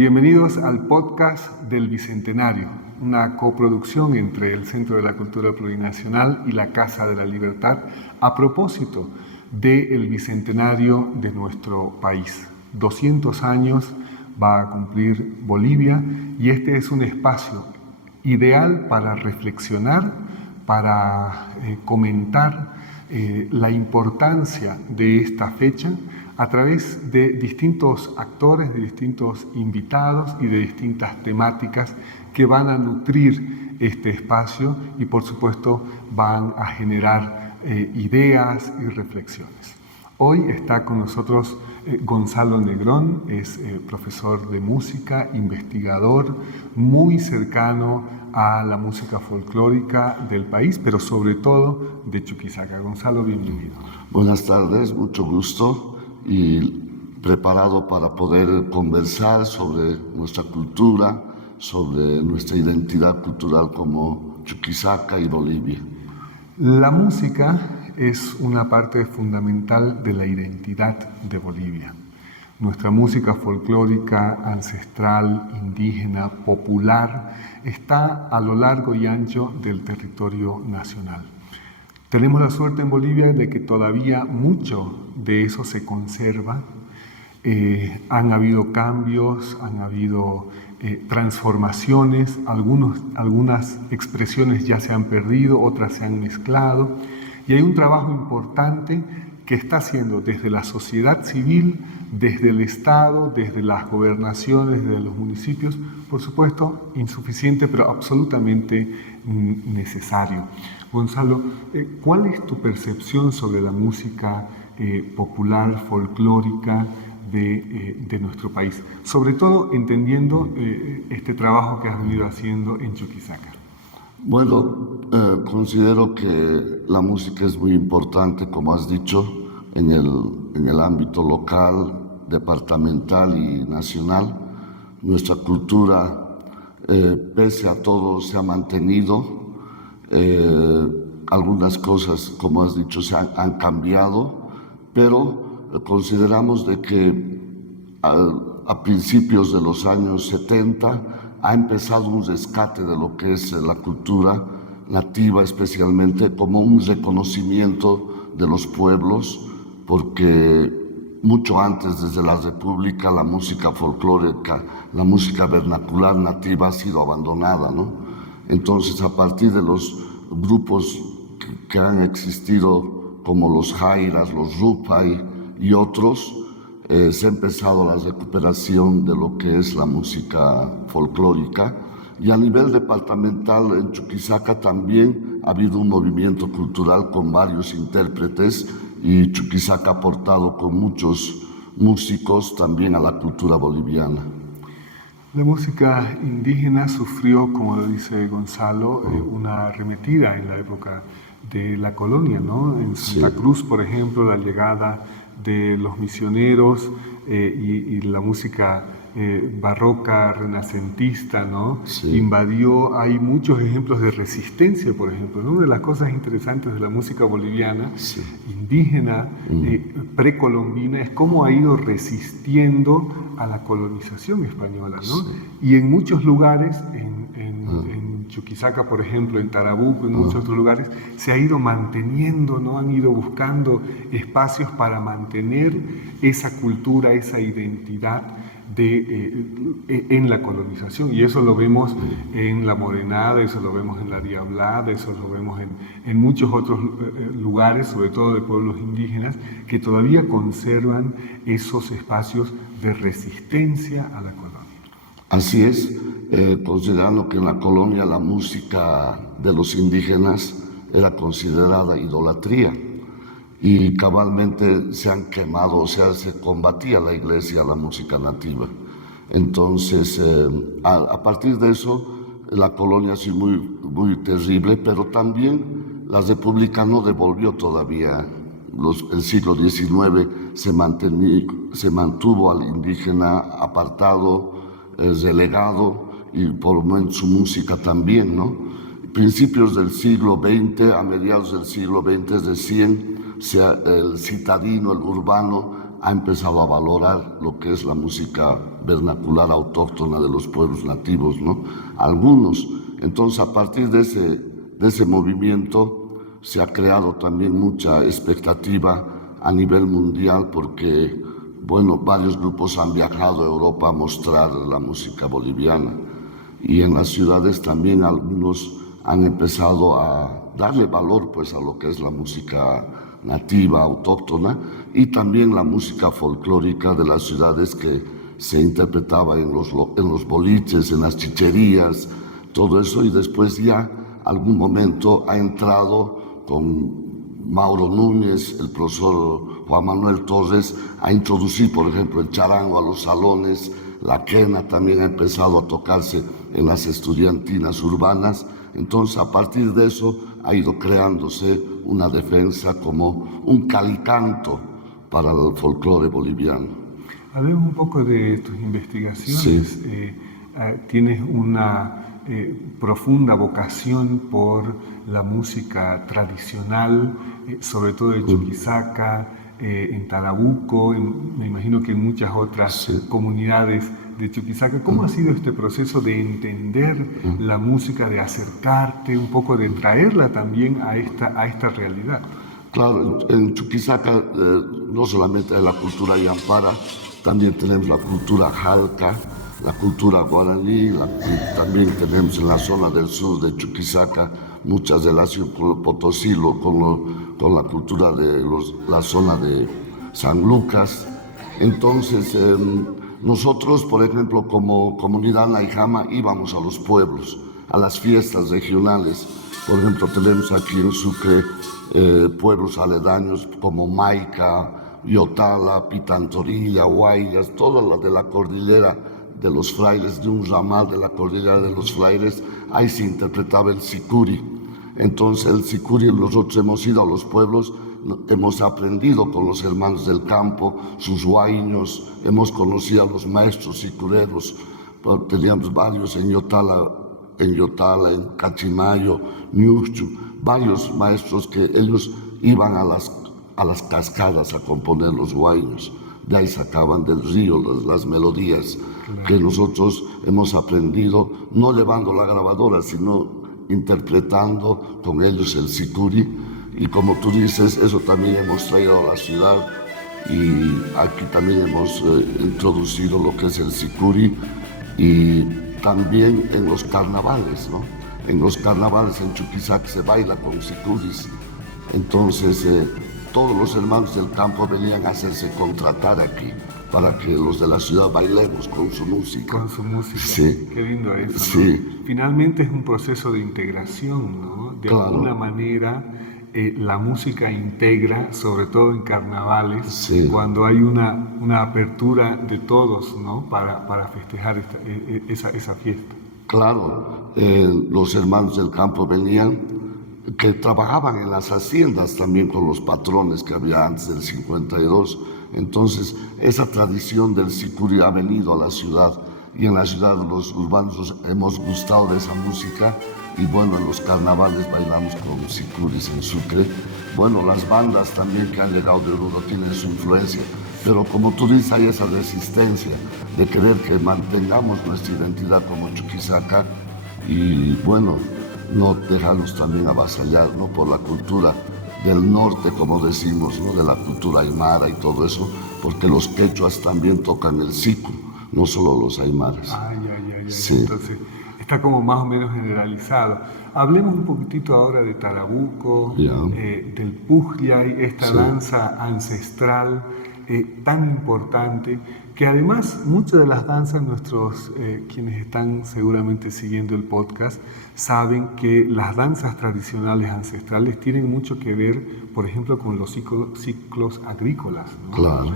Bienvenidos al podcast del Bicentenario, una coproducción entre el Centro de la Cultura Plurinacional y la Casa de la Libertad a propósito del Bicentenario de nuestro país. 200 años va a cumplir Bolivia y este es un espacio ideal para reflexionar, para comentar la importancia de esta fecha a través de distintos actores, de distintos invitados y de distintas temáticas que van a nutrir este espacio y por supuesto van a generar ideas y reflexiones. Hoy está con nosotros Gonzalo Negrón, es profesor de música, investigador, muy cercano a la música folclórica del país, pero sobre todo de Chuquisaca. Gonzalo, bienvenido. Buenas tardes, mucho gusto y preparado para poder conversar sobre nuestra cultura, sobre nuestra identidad cultural como Chuquisaca y Bolivia. La música es una parte fundamental de la identidad de Bolivia. Nuestra música folclórica, ancestral, indígena, popular, está a lo largo y ancho del territorio nacional. Tenemos la suerte en Bolivia de que todavía mucho de eso se conserva. Han habido cambios, han habido transformaciones, algunas expresiones ya se han perdido, otras se han mezclado. Y hay un trabajo importante que está haciendo desde la sociedad civil, desde el Estado, desde las gobernaciones, desde los municipios, por supuesto insuficiente, pero absolutamente necesario. Gonzalo, ¿cuál es tu percepción sobre la música popular, folclórica de nuestro país? Sobre todo entendiendo este trabajo que has venido haciendo en Chuquisaca. Bueno, considero que la música es muy importante, como has dicho, en el ámbito local, departamental y nacional. Nuestra cultura, pese a todo, se ha mantenido. Algunas cosas, como has dicho, han cambiado, pero consideramos de que a principios de los años 70 ha empezado un rescate de lo que es la cultura nativa, especialmente como un reconocimiento de los pueblos, porque mucho antes, desde la República, la música folclórica, la música vernacular nativa ha sido abandonada, ¿no? Entonces, a partir de los grupos que han existido, como los Jairas, los Rupay y otros, se ha empezado la recuperación de lo que es la música folclórica. Y a nivel departamental, en Chuquisaca también ha habido un movimiento cultural con varios intérpretes y Chuquisaca ha aportado con muchos músicos también a la cultura boliviana. La música indígena sufrió, como lo dice Gonzalo, una arremetida en la época de la colonia, ¿no? En Santa Cruz, por ejemplo, la llegada de los misioneros y la música barroca, renacentista, ¿no? Sí. Invadió. Hay muchos ejemplos de resistencia, por ejemplo, ¿no? Una de las cosas interesantes de la música boliviana, indígena, precolombina, es cómo ha ido resistiendo a la colonización española, ¿no? Sí. Y en muchos lugares, en Chuquisaca, por ejemplo, en Tarabuco, en muchos otros lugares, se ha ido manteniendo, ¿no? Han ido buscando espacios para mantener esa cultura, esa identidad en la colonización, y eso lo vemos en la Morenada, eso lo vemos en la Diablada, eso lo vemos en muchos otros lugares, sobre todo de pueblos indígenas, que todavía conservan esos espacios de resistencia a la colonia. Así es, considerando que en la colonia la música de los indígenas era considerada idolatría y cabalmente se han quemado, o sea, se combatía la iglesia, la música nativa. Entonces, a partir de eso, la colonia ha sido muy terrible, pero también la república no devolvió todavía. El siglo XIX se mantuvo al indígena apartado, relegado, y por lo menos su música también, ¿no? Principios del siglo XX, a mediados del siglo XX, recién el citadino, el urbano, ha empezado a valorar lo que es la música vernacular autóctona de los pueblos nativos, ¿no? Algunos. Entonces, a partir de ese movimiento se ha creado también mucha expectativa a nivel mundial porque, bueno, varios grupos han viajado a Europa a mostrar la música boliviana y en las ciudades también algunos han empezado a darle valor pues a lo que es la música nativa, autóctona, y también la música folclórica de las ciudades que se interpretaba en los boliches, en las chicherías, todo eso, y después ya algún momento ha entrado con Mauro Núñez, el profesor Juan Manuel Torres, a introducir, por ejemplo, el charango a los salones, la quena también ha empezado a tocarse en las estudiantinas urbanas. Entonces, a partir de eso ha ido creándose una defensa como un calicanto para el folclore boliviano. Hablemos un poco de tus investigaciones. Sí. Tienes una profunda vocación por la música tradicional, sobre todo de Chuquisaca, en Tarabuco, me imagino que en muchas otras comunidades de Chuquisaca. ¿Cómo ha sido este proceso de entender la música, de acercarte, un poco de traerla también a esta realidad? Claro, en Chuquisaca no solamente hay la cultura yampara, también tenemos la cultura jalca, la cultura guaraní, también tenemos en la zona del sur de Chuquisaca muchas relaciones con Potosí, con la cultura de la zona de San Lucas. Entonces, nosotros, por ejemplo, como comunidad naijama, íbamos a los pueblos, a las fiestas regionales. Por ejemplo, tenemos aquí en Sucre pueblos aledaños como Maica, Yotala, Pitantorilla, Guayas, todas las de la cordillera de los frailes, de un ramal de la cordillera de los frailes, ahí se interpretaba el sicuri. Entonces el sicuri, nosotros hemos ido a los pueblos, hemos aprendido con los hermanos del campo, sus huayños, hemos conocido a los maestros sicureros, teníamos varios en Yotala, en Cachimayo, Ñuchu, varios maestros que ellos iban a las cascadas a componer los huayños. De ahí sacaban del río las melodías que nosotros hemos aprendido, no llevando la grabadora, sino interpretando con ellos el sicuri. Y como tú dices, eso también hemos traído a la ciudad y aquí también hemos introducido lo que es el sicuri y también en los carnavales, ¿no? En los carnavales en Chuquisaca se baila con sicuris. Entonces, todos los hermanos del campo venían a hacerse contratar aquí para que los de la ciudad bailemos con su música. Con su música. Sí. Qué lindo eso, Sí. ¿no? Finalmente es un proceso de integración, ¿no? De Claro. alguna manera la música integra, sobre todo en carnavales, Sí. cuando hay una apertura de todos, ¿no? Para festejar esa fiesta. Claro, los hermanos del campo venían, que trabajaban en las haciendas también con los patrones que había antes del 52. Entonces, esa tradición del sicuri ha venido a la ciudad y en la ciudad los urbanos hemos gustado de esa música y bueno, en los carnavales bailamos con sicuris en Sucre. Bueno, las bandas también que han llegado de Oruro tienen su influencia, pero como tú dices, hay esa resistencia de querer que mantengamos nuestra identidad como Chuquisaca y bueno, no dejarnos también avasallar, ¿no? Por la cultura del norte, como decimos, ¿no? De la cultura aymara y todo eso, porque los quechuas también tocan el siku, no solo los aymaras. Ay. Sí. Entonces, está como más o menos generalizado. Hablemos un poquitito ahora de Tarabuco, del Pujllay, esta Sí. danza ancestral tan importante, que además muchas de las danzas, quienes están seguramente siguiendo el podcast, saben que las danzas tradicionales ancestrales tienen mucho que ver, por ejemplo, con los ciclos agrícolas, ¿no? Claro.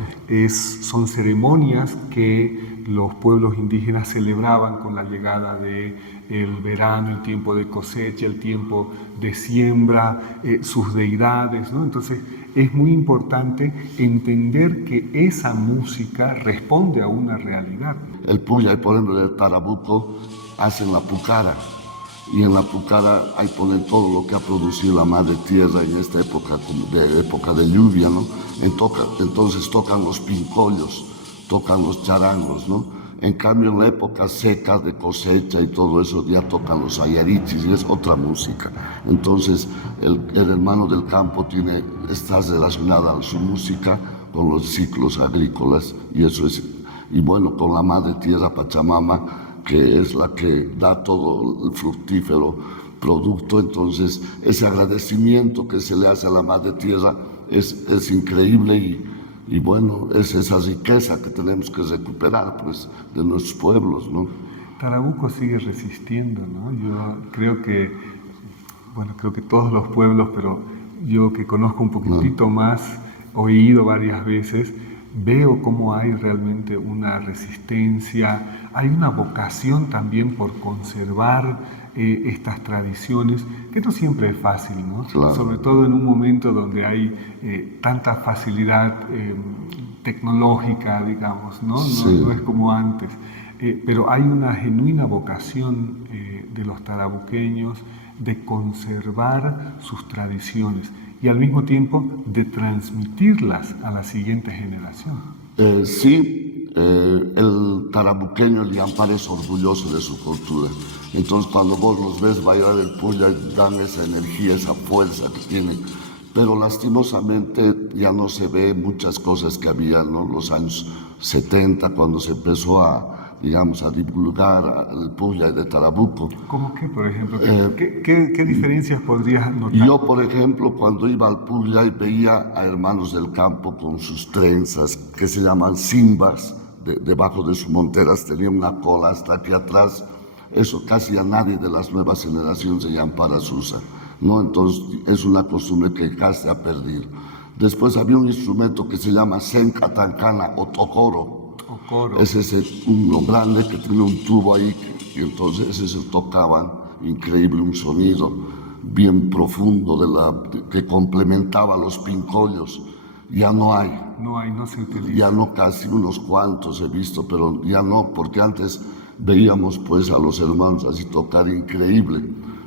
Son ceremonias que los pueblos indígenas celebraban con la llegada del verano, el tiempo de cosecha, el tiempo de siembra, sus deidades, ¿no? Entonces es muy importante entender que esa música responde a una realidad. El Pujllay, por ejemplo, del Tarabuco, hacen la pucara. y en la pucara ahí ponen todo lo que ha producido la madre tierra en esta época, época de lluvia, ¿no? Entonces tocan los pincollos, tocan los charangos, ¿no? En cambio, en la época seca de cosecha y todo eso, ya tocan los ayarichis y es otra música. Entonces, el hermano del campo está relacionada su música con los ciclos agrícolas y eso es, y bueno, con la madre tierra Pachamama, que es la que da todo el fructífero producto. Entonces, ese agradecimiento que se le hace a la madre tierra es increíble y bueno, es esa riqueza que tenemos que recuperar, pues, de nuestros pueblos, ¿no? Tarabuco sigue resistiendo, ¿no? Yo creo que, bueno, creo que todos los pueblos, pero yo que conozco un poquitito más, oído varias veces, veo cómo hay realmente una resistencia, hay una vocación también por conservar estas tradiciones, que no siempre es fácil, ¿no? Claro. Sobre todo en un momento donde hay tanta facilidad tecnológica, digamos, ¿no? Sí. No es como antes. Pero hay una genuina vocación de los tarabuqueños de conservar sus tradiciones y al mismo tiempo de transmitirlas a la siguiente generación. Sí, el tarabuqueño, el Yampara, es orgulloso de su cultura. Entonces, cuando vos los ves bailar el puya, dan esa energía, esa fuerza que tienen. Pero lastimosamente ya no se ve muchas cosas que había, ¿no? Los años 70, cuando se empezó a, digamos, a divulgar el puya de Tarabuco. ¿Cómo qué, por ejemplo? ¿Qué diferencias podrías notar? Yo, por ejemplo, cuando iba al puya y veía a hermanos del campo con sus trenzas, que se llaman simbas, debajo de sus monteras, tenían una cola hasta aquí atrás. Eso casi a nadie de las nuevas generaciones de Yamparas usa, ¿no? Entonces es una costumbre que casi ha perdido. Después había un instrumento que se llama sencatancana o tocoro. Ese es uno grande que tiene un tubo ahí y entonces ese se tocaban, increíble, un sonido bien profundo que complementaba los pincollos. Ya no hay. No se utiliza. Ya no, casi unos cuantos he visto, pero ya no, porque antes veíamos pues a los hermanos así tocar increíble.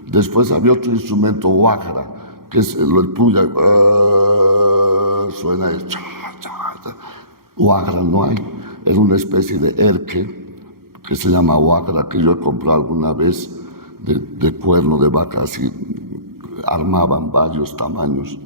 Después había otro instrumento, huácara, que es el puya, suena el huácara no hay. Era una especie de erque que se llama huácara, que yo he comprado alguna vez de cuerno de vaca, así armaban varios tamaños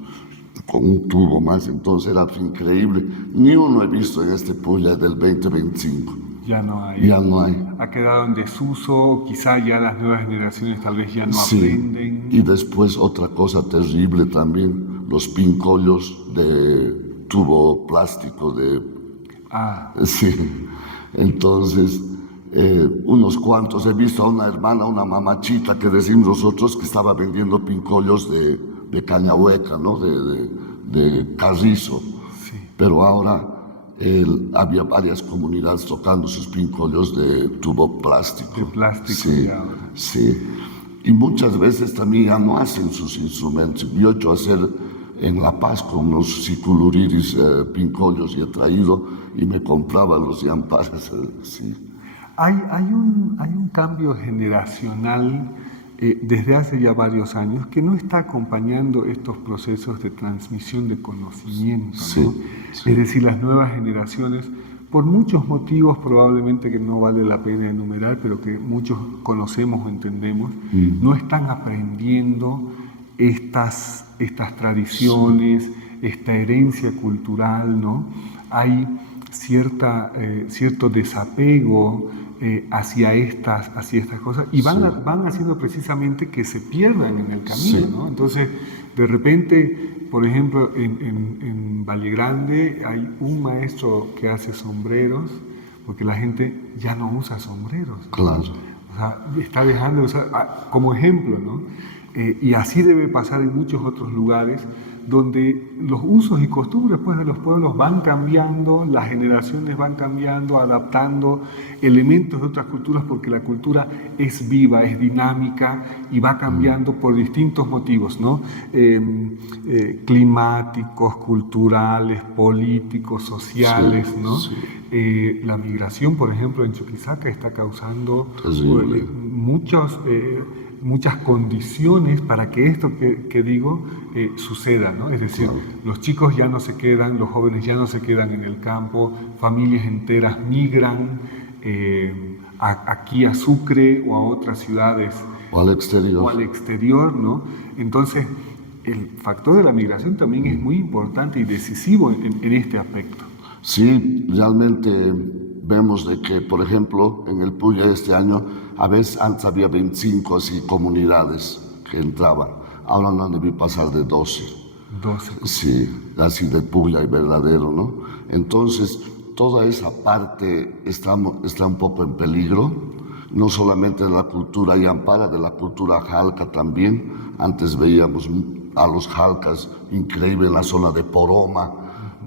con un tubo más, entonces era increíble. Ni uno he visto en este puya del 2025. Ya no hay. Ya no hay. Ha quedado en desuso, quizá ya las nuevas generaciones tal vez ya no aprenden. Y después otra cosa terrible también, los pincollos de tubo plástico Sí, entonces unos cuantos, he visto a una hermana, una mamachita que decimos nosotros, que estaba vendiendo pincollos de caña hueca, ¿no? De carrizo. Sí. Pero ahora había varias comunidades tocando sus pincollos de tubo plástico. De plástico, sí, ya ahora. Sí. Y muchas veces también ya no hacen sus instrumentos. Yo he hecho hacer en La Paz con los siculuriris pincollos y he traído y me compraba los yamparas. Sí. Hay un cambio generacional desde hace ya varios años que no está acompañando estos procesos de transmisión de conocimiento, ¿no? Sí. Es decir, las nuevas generaciones, por muchos motivos probablemente que no vale la pena enumerar, pero que muchos conocemos o entendemos, no están aprendiendo estas tradiciones, esta herencia cultural, ¿no? Hay cierto desapego hacia estas cosas y van haciendo precisamente que se pierdan en el camino, ¿no? Entonces, de repente, por ejemplo, en Valle Grande hay un maestro que hace sombreros, porque la gente ya no usa sombreros. Claro. O sea, está dejando de usar, como ejemplo, ¿no? Y así debe pasar en muchos otros lugares donde los usos y costumbres pues, de los pueblos van cambiando, las generaciones van cambiando, adaptando elementos de otras culturas, porque la cultura es viva, es dinámica y va cambiando por distintos motivos, ¿no? Climáticos, culturales, políticos, sociales, sí, ¿no? Sí. La migración, por ejemplo, en Chuquisaca está causando muchos muchas condiciones para que esto que digo suceda, ¿no? Es decir, los chicos ya no se quedan, los jóvenes ya no se quedan en el campo, familias enteras migran aquí a Sucre o a otras ciudades. O al exterior. O al exterior, ¿no? Entonces, el factor de la migración también es muy importante y decisivo en este aspecto. Sí, realmente vemos de que, por ejemplo, en el Puya este año, a veces antes había 25 así comunidades que entraban, ahora no han debido pasar de 12. 12. Sí, así de Puya y verdadero, ¿no? Entonces, toda esa parte está un poco en peligro, no solamente de la cultura yampara, de la cultura jalca también. Antes veíamos a los jalcas increíble en la zona de Poroma,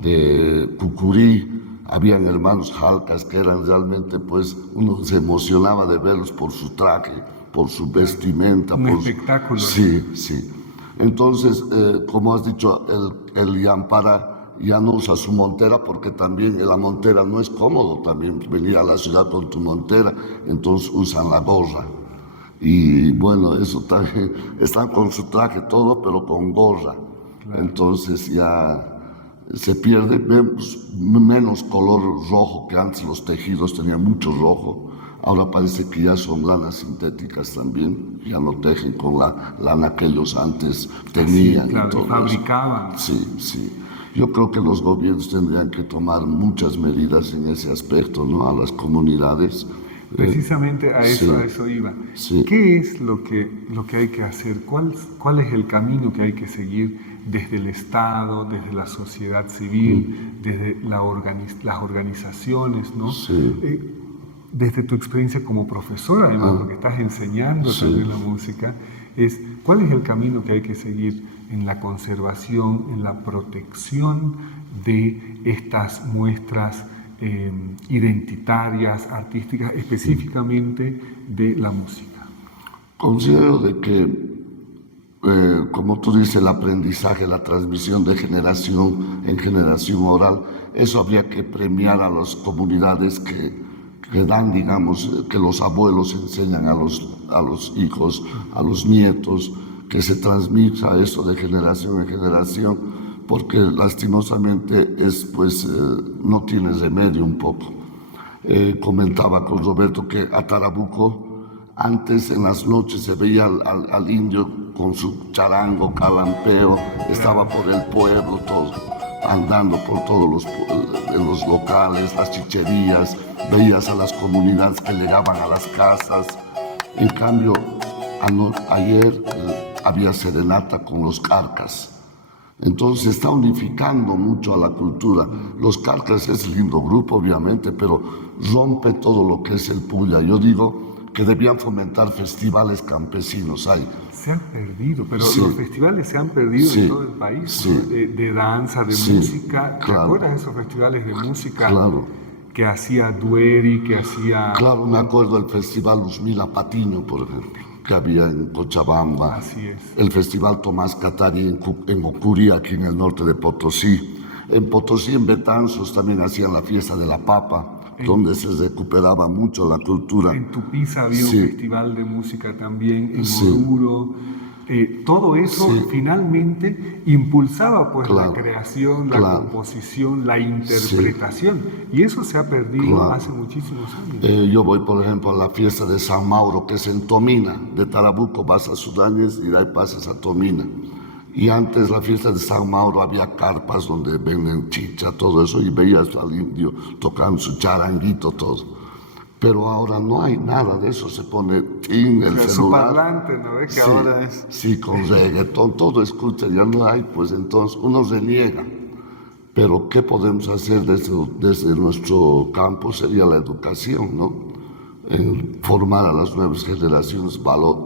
de Cucurí. Habían hermanos jalcas que eran realmente, pues, uno se emocionaba de verlos por su traje, por su vestimenta. Un espectáculo. Sí, sí. Entonces, como has dicho, el yampara ya no usa su montera porque también la montera no es cómodo también venir a la ciudad con tu montera, entonces usan la gorra. Y bueno, eso también, están con su traje todo, pero con gorra. Claro. Entonces ya se pierde, vemos menos color rojo, que antes los tejidos tenían mucho rojo. Ahora parece que ya son lanas sintéticas también, ya no tejen con la lana que ellos antes tenían. Sí, claro, y fabricaban. Sí, sí. Yo creo que los gobiernos tendrían que tomar muchas medidas en ese aspecto, ¿no? A las comunidades. Precisamente a eso iba. Sí. ¿Qué es lo que hay que hacer? ¿Cuál es el camino que hay que seguir desde el Estado, desde la sociedad civil, desde las organizaciones, ¿no? Sí. Desde tu experiencia como profesora, además, porque estás enseñando también la música, ¿cuál es el camino que hay que seguir en la conservación, en la protección de estas muestras identitarias, artísticas, específicamente de la música? Considero de que, como tú dices, el aprendizaje, la transmisión de generación en generación oral, eso habría que premiar a las comunidades que dan, digamos, que los abuelos enseñan a los hijos, a los nietos, que se transmita eso de generación en generación, porque lastimosamente no tiene remedio un poco. Comentaba con Roberto que a Tarabuco antes en las noches se veía al indio con su charango, calampeo, estaba por el pueblo todo, andando por todos los locales, las chicherías, veías a las comunidades que llegaban a las casas. En cambio, ayer había serenata con los carcas. Entonces se está unificando mucho a la cultura. Los carcas es lindo grupo, obviamente, pero rompe todo lo que es el Puya. Yo digo que debían fomentar festivales campesinos. Se han perdido, pero los festivales se han perdido en todo el país, ¿no? De danza, de música. ¿Te acuerdas de esos festivales de música? Claro. Que hacía Dueri, que hacía... Claro, me acuerdo del Festival Luzmila Patiño, por ejemplo, que había en Cochabamba. Así es. El Festival Tomás Catari en Ocurí, aquí en el norte de Potosí. En Potosí, en Betanzos, también hacían la fiesta de la papa, donde se recuperaba mucho la cultura. En Tupiza había un festival de música también, en Oruro. Todo eso finalmente impulsaba pues la creación, la composición, la interpretación, y eso se ha perdido hace muchísimos años. Yo voy, por ejemplo, a la fiesta de San Mauro, que es en Tomina. De Tarabuco vas a Sudáñez y de ahí pasas a Tomina. Y antes la fiesta de San Mauro había carpas donde venden chicha, todo eso, y veías al indio tocando su charanguito, todo. Pero ahora no hay nada de eso, se pone el celular. Su parlante, ¿no ves? Que ahora es... Sí, con reggaetón, todo escucha, ya no hay, pues entonces uno reniega. Pero ¿qué podemos hacer desde nuestro campo? Sería la educación, ¿no? Formar a las nuevas generaciones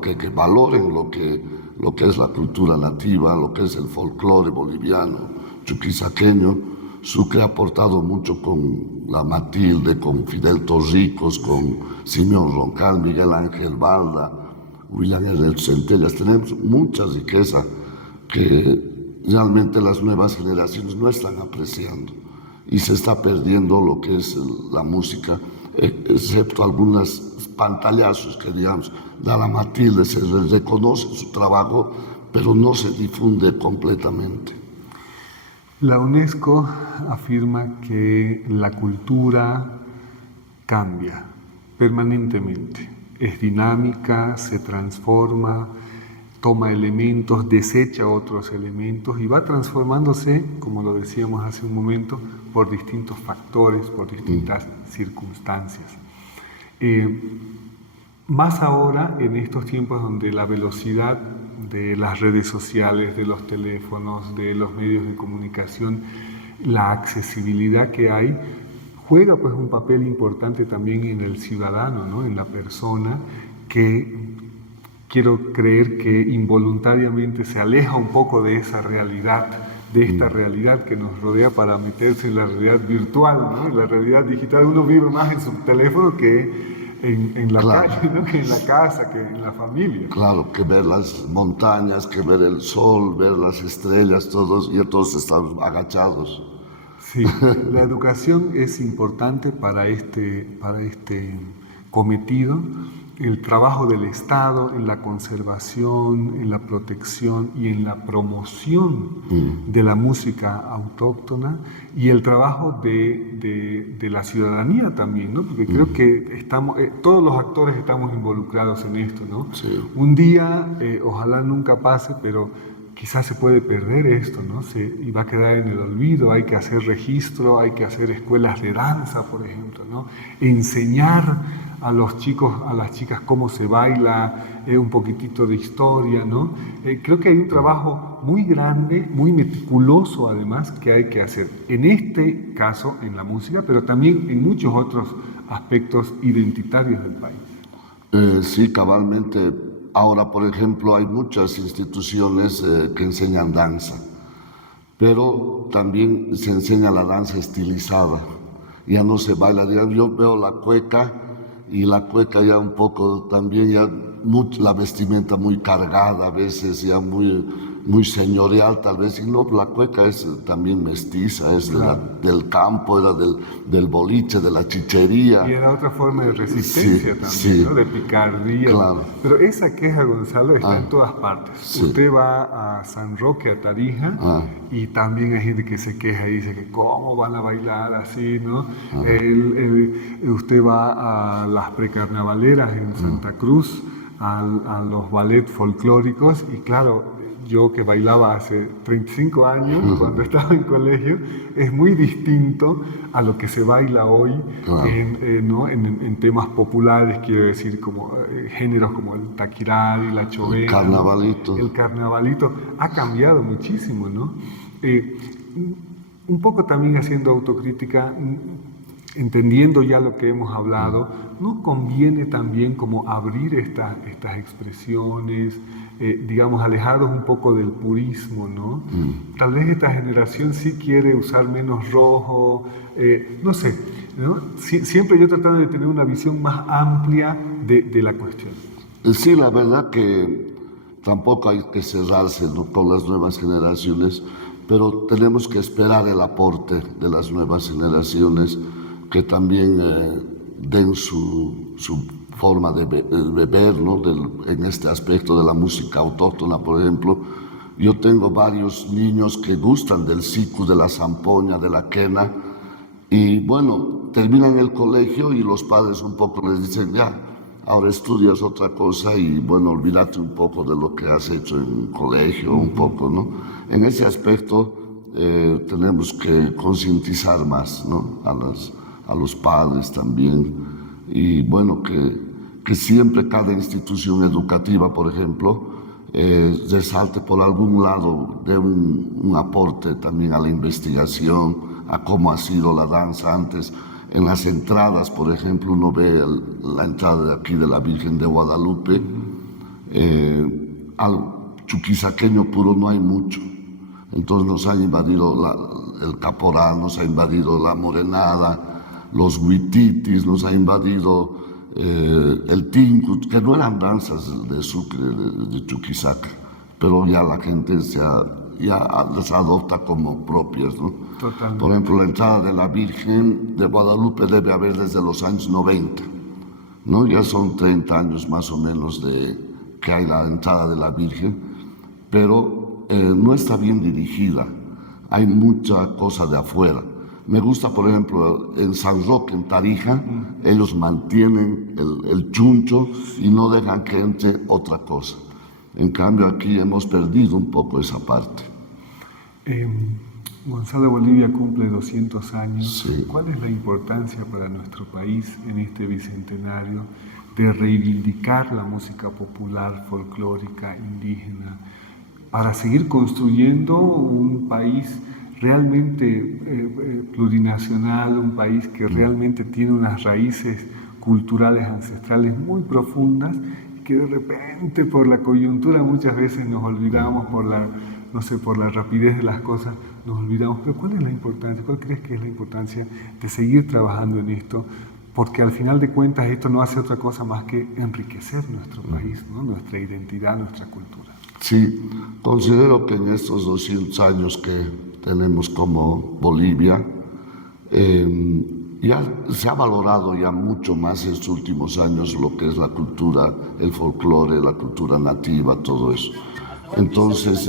que valoren lo que es la cultura nativa, lo que es el folclore boliviano, chuquisaqueño. Sucre ha aportado mucho con la Matilde, con Fidel Torricos, con Simeón Roncal, Miguel Ángel Balda, William Herrera Centellas. Tenemos mucha riqueza que realmente las nuevas generaciones no están apreciando y se está perdiendo lo que es la música. excepto algunos pantallazos que, digamos, da la Matilde, se reconoce su trabajo, pero no se difunde completamente. La UNESCO afirma que la cultura cambia permanentemente, es dinámica, se transforma, toma elementos, desecha otros elementos y va transformándose, como lo decíamos hace un momento, por distintos factores, por distintas circunstancias. Más ahora en estos tiempos donde la velocidad de las redes sociales, de los teléfonos, de los medios de comunicación, la accesibilidad que hay, juega pues un papel importante también en el ciudadano, ¿no? En la persona que quiero creer que involuntariamente se aleja un poco de esa realidad, de esta realidad que nos rodea para meterse en la realidad virtual, ¿no? En la realidad digital. Uno vive más en su teléfono que en la calle, ¿no? Que en la casa, que en la familia. Claro, que ver las montañas, que ver el sol, ver las estrellas, todos estamos agachados. Sí, la educación es importante para este cometido. El trabajo del Estado en la conservación, en la protección y en la promoción de la música autóctona y el trabajo de la ciudadanía también, ¿no? Porque creo que todos los actores estamos involucrados en esto, ¿no? Sí. Un día, ojalá nunca pase, pero quizás se puede perder esto, ¿no? Y va a quedar en el olvido. Hay que hacer registro, hay que hacer escuelas de danza, por ejemplo, ¿no? Enseñar a los chicos, a las chicas cómo se baila, un poquitito de historia, ¿no? Creo que hay un trabajo muy grande, muy meticuloso además, que hay que hacer. En este caso, en la música, pero también en muchos otros aspectos identitarios del país. Sí, cabalmente. Ahora, por ejemplo, hay muchas instituciones que enseñan danza, pero también se enseña la danza estilizada. Ya no se baila. Yo veo la cueca y la cueca ya un poco también, la vestimenta muy cargada, a veces ya muy señorial tal vez, y no, la cueca es también mestiza, es claro, del campo, era del boliche, de la chichería. Y era otra forma de resistencia también, sí, ¿no? De picardía. Claro. Pero esa queja, Gonzalo, está en todas partes. Sí. Usted va a San Roque, a Tarija, y también hay gente que se queja y dice que cómo van a bailar así, ¿no? Usted va a las precarnavaleras en Santa Cruz, a los ballet folclóricos, y claro, yo que bailaba hace 35 años, cuando estaba en colegio, es muy distinto a lo que se baila hoy, claro, en temas populares, quiero decir, como géneros como el taquirari, la chovena. El carnavalito. El carnavalito ha cambiado muchísimo, ¿no? Un poco también haciendo autocrítica, entendiendo ya lo que hemos hablado, ¿no conviene también como abrir estas expresiones, digamos, alejados un poco del purismo, ¿no? Tal vez esta generación sí quiere usar menos rojo, no sé, ¿no? Siempre yo tratando de tener una visión más amplia de la cuestión. Sí, la verdad que tampoco hay que cerrarse, ¿no?, con las nuevas generaciones, pero tenemos que esperar el aporte de las nuevas generaciones que también den su forma de beber, ¿no?, en este aspecto de la música autóctona. Por ejemplo, yo tengo varios niños que gustan del sicu, de la zampoña, de la quena, y bueno, terminan el colegio y los padres un poco les dicen, ya, ahora estudias otra cosa y bueno, olvídate un poco de lo que has hecho en el colegio, un poco, ¿no? En ese aspecto tenemos que concientizar más, ¿no?, a los padres también, y bueno, que siempre cada institución educativa, por ejemplo, resalte por algún lado, de un aporte también a la investigación, a cómo ha sido la danza antes. En las entradas, por ejemplo, uno ve la entrada de aquí de la Virgen de Guadalupe, al chuquisaqueño puro no hay mucho. Entonces nos han invadido el caporal, nos ha invadido la morenada, los huititis, nos ha invadido el tincut, que no eran danzas de Sucre, de Chuquisaca, pero ya la gente se ha ya las adopta como propias, ¿no? Totalmente. Por ejemplo, la entrada de la Virgen de Guadalupe debe haber desde los años 90, ¿no? Ya son 30 años más o menos de que hay la entrada de la Virgen, pero no está bien dirigida, hay mucha cosa de afuera. Me gusta, por ejemplo, en San Roque, en Tarija, ellos mantienen el chuncho y no dejan que entre otra cosa. En cambio, aquí hemos perdido un poco esa parte. Gonzalo, Bolivia cumple 200 años. Sí. ¿Cuál es la importancia para nuestro país en este bicentenario de reivindicar la música popular, folclórica, indígena, para seguir construyendo un país realmente plurinacional, un país que realmente tiene unas raíces culturales ancestrales muy profundas, que de repente por la coyuntura muchas veces nos olvidamos, por la rapidez de las cosas nos olvidamos? Pero ¿cuál es la importancia? ¿Cuál crees que es la importancia de seguir trabajando en esto? Porque al final de cuentas esto no hace otra cosa más que enriquecer nuestro país, ¿no? Nuestra identidad, nuestra cultura. Sí, considero que en estos 200 años que tenemos como Bolivia, ya se ha valorado ya mucho más en estos últimos años lo que es la cultura, el folclore, la cultura nativa, todo eso. Entonces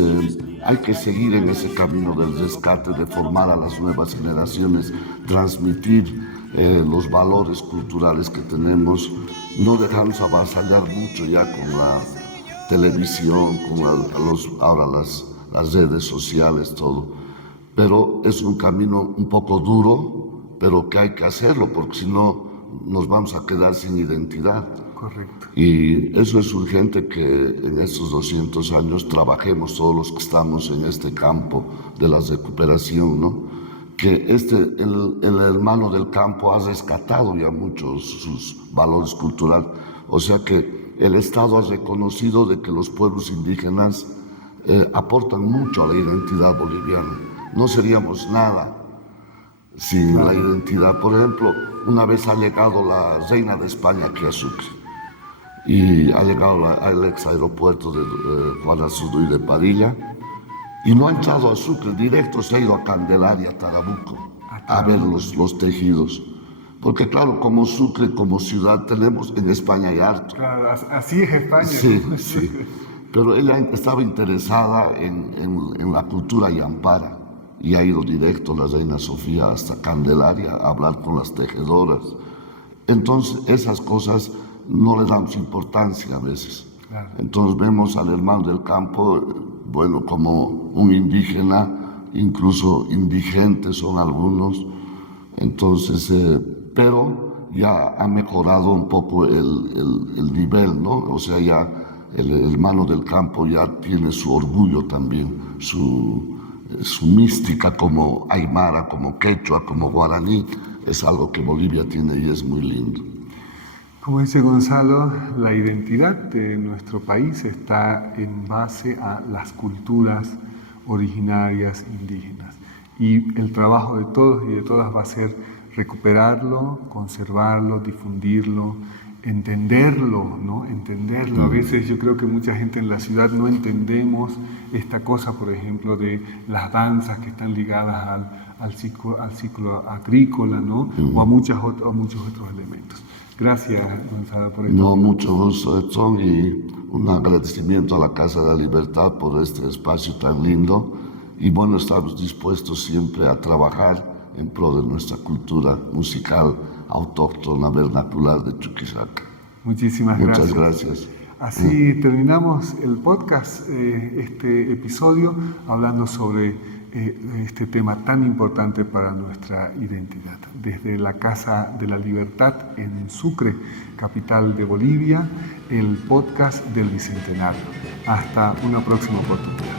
hay que seguir en ese camino del rescate, de formar a las nuevas generaciones, transmitir los valores culturales que tenemos, no dejarnos avasallar mucho ya con la televisión, con ahora las redes sociales, todo. Pero es un camino un poco duro, pero que hay que hacerlo, porque si no nos vamos a quedar sin identidad. Correcto. Y eso es urgente, que en estos 200 años trabajemos todos los que estamos en este campo de la recuperación, ¿no? Que el hermano del campo ha rescatado ya muchos sus valores culturales. O sea que el Estado ha reconocido de que los pueblos indígenas aportan mucho a la identidad boliviana. No seríamos nada sin la identidad. Por ejemplo, una vez ha llegado la reina de España aquí a Sucre y ha llegado al ex aeropuerto de Juan Arzúa y de Padilla y no ha entrado a Sucre, directo se ha ido a Candelaria, Tarabuco, a ver los tejidos. Porque claro, como Sucre, como ciudad, tenemos en España y harto. Claro, así es España. Sí, sí. Pero ella estaba interesada en la cultura yampara y ha ido directo la reina Sofía hasta Candelaria a hablar con las tejedoras. Entonces, esas cosas no le damos importancia a veces. Claro. Entonces vemos al hermano del campo, bueno, como un indígena, incluso indigentes son algunos. Entonces, pero ya ha mejorado un poco el nivel, ¿no? O sea, ya el hermano del campo ya tiene su orgullo también, su mística como aymara, como quechua, como guaraní, es algo que Bolivia tiene y es muy lindo. Como dice Gonzalo, la identidad de nuestro país está en base a las culturas originarias indígenas. Y el trabajo de todos y de todas va a ser recuperarlo, conservarlo, difundirlo, entenderlo, ¿no? Entenderlo. A veces yo creo que mucha gente en la ciudad no entendemos esta cosa, por ejemplo, de las danzas que están ligadas al ciclo agrícola, ¿no? O a muchos otros elementos. Gracias, Gonzalo, por esto. No, mucho gusto, Edson, y un agradecimiento a la Casa de la Libertad por este espacio tan lindo. Y bueno, estamos dispuestos siempre a trabajar en pro de nuestra cultura musical autóctona, vernacular de Chuquisaca. Muchísimas gracias. Muchas gracias. Así terminamos el podcast, este episodio, hablando sobre este tema tan importante para nuestra identidad. Desde la Casa de la Libertad en Sucre, capital de Bolivia, el podcast del Bicentenario. Hasta una próxima oportunidad.